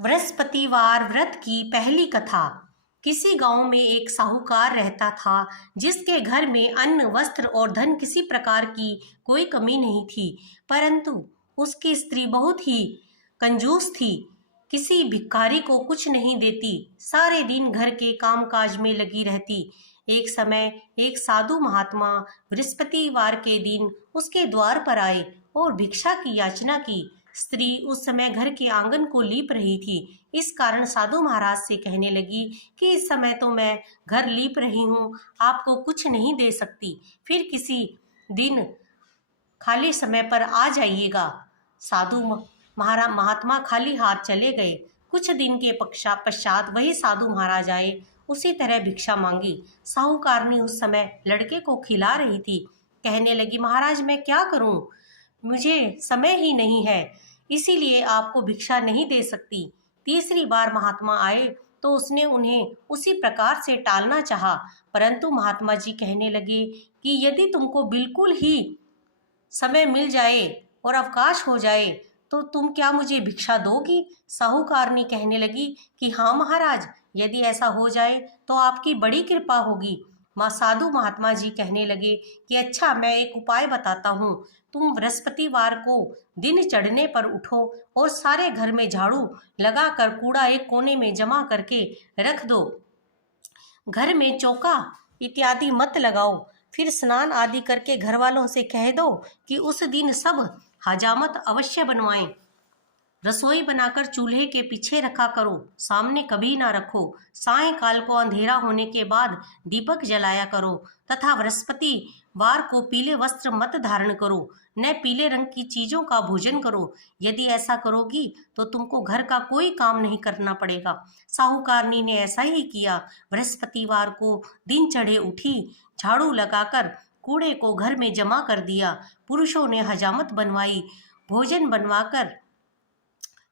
बृहस्पतिवार व्रत की पहली कथा। किसी गांव में एक साहूकार रहता था जिसके घर में अन्न, वस्त्र और धन किसी प्रकार की कोई कमी नहीं थी। परंतु उसकी स्त्री बहुत ही कंजूस थी, किसी भिखारी को कुछ नहीं देती, सारे दिन घर के कामकाज में लगी रहती। एक समय एक साधु महात्मा बृहस्पतिवार के दिन उसके द्वार पर आए और भिक्षा की याचना की। स्त्री उस समय घर के आंगन को लीप रही थी। इस कारण साधु महाराज से कहने लगी कि इस समय तो मैं घर लीप रही हूँ, आपको कुछ नहीं दे सकती, फिर किसी दिन खाली समय पर आ जाइएगा। साधु महात्मा खाली हाथ चले गए। कुछ दिन के पश्चात वही साधु महाराज आए, उसी तरह भिक्षा मांगी। साहूकारनी उस समय लड़के को खिला रही थी। कहने लगी, महाराज मैं क्या करूं, मुझे समय ही नहीं है, इसीलिए आपको भिक्षा नहीं दे सकती। तीसरी बार महात्मा आए तो उसने उन्हें उसी प्रकार से टालना चाहा, परंतु महात्मा जी कहने लगे कि यदि तुमको बिल्कुल ही समय मिल जाए और अवकाश हो जाए तो तुम क्या मुझे भिक्षा दोगी? साहूकारनी कहने लगी कि हाँ महाराज, यदि ऐसा हो जाए तो आपकी बड़ी कृपा होगी। साधु महात्मा जी कहने लगे कि अच्छा, मैं एक उपाय बताता हूँ। तुम बृहस्पतिवार को दिन चढ़ने पर उठो और सारे घर में झाड़ू लगाकर कूड़ा एक कोने में जमा करके रख दो। घर में चौका इत्यादि मत लगाओ। फिर स्नान आदि करके घर वालों से कह दो कि उस दिन सब हजामत अवश्य बनवाएं। रसोई बनाकर चूल्हे के पीछे रखा करो, सामने कभी ना रखो। सायंकाल को अंधेरा होने के बाद दीपक जलाया करो तथा बृहस्पतिवार को पीले वस्त्र मत धारण करो, न पीले रंग की चीजों का भोजन करो। यदि ऐसा करोगी तो तुमको घर का कोई काम नहीं करना पड़ेगा। साहूकारनी ने ऐसा ही किया। बृहस्पतिवार को दिन चढ़े उठी, झाड़ू लगाकर कूड़े को घर में जमा कर दिया। पुरुषों ने हजामत बनवाई, भोजन बनवाकर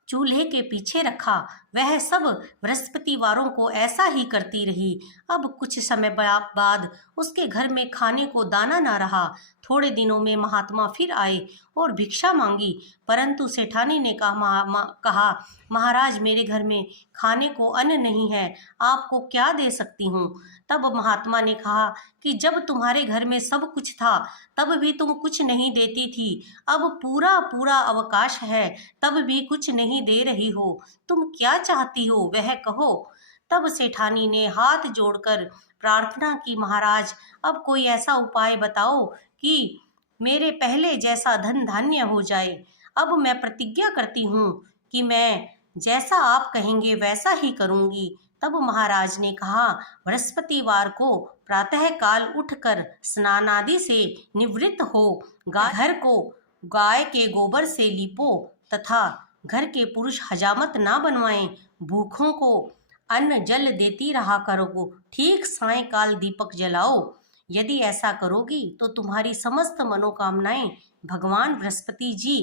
चूल्हे के पीछे रखा। वह सब बृहस्पतिवारों को ऐसा ही करती रही। अब कुछ समय बाद उसके घर में खाने को दाना ना रहा। थोड़े दिनों में महात्मा फिर आए और भिक्षा मांगी, परंतु सेठानी ने कहा महाराज, मेरे घर में खाने को अन्न नहीं है, आपको क्या दे सकती हूँ? तब महात्मा ने कहा कि जब तुम्हारे घर में सब कुछ था तब भी तुम कुछ नहीं देती थी, अब पूरा पूरा अवकाश है तब भी कुछ नहीं दे रही हो, तुम क्या चाहती हो वह कहो। तब सेठानी ने हाथ जोड़कर प्रार्थना की, महाराज अब कोई ऐसा उपाय बताओ कि मेरे पहले जैसा धन धान्य हो जाए। अब मैं प्रतिज्ञा करती हूँ कि मैं जैसा आप कहेंगे वैसा ही करूँगी। तब महाराज ने कहा, बृहस्पतिवार को प्रातः काल उठकर स्नान आदि से निवृत्त हो, घर को गाय के गोबर से लीपो तथा घर के पुरुष हजामत ना बनवाएं। भूखों को अन्न जल देती रहा करो। ठीक सायंकाल दीपक जलाओ। यदि ऐसा करोगी तो तुम्हारी समस्त मनोकामनाएं भगवान बृहस्पति जी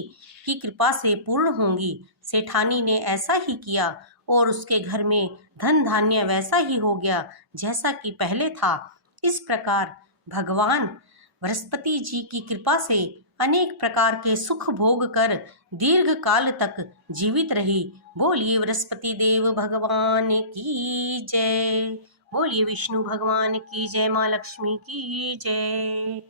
की कृपा से पूर्ण होंगी। सेठानी ने ऐसा ही किया और उसके घर में धन धान्य वैसा ही हो गया जैसा कि पहले था। इस प्रकार भगवान बृहस्पति जी की कृपा से अनेक प्रकार के सुख भोग कर दीर्घ काल तक जीवित रही। बोलिए बृहस्पति देव भगवान की जय। बोलिए विष्णु भगवान की जय। माँ लक्ष्मी की जय।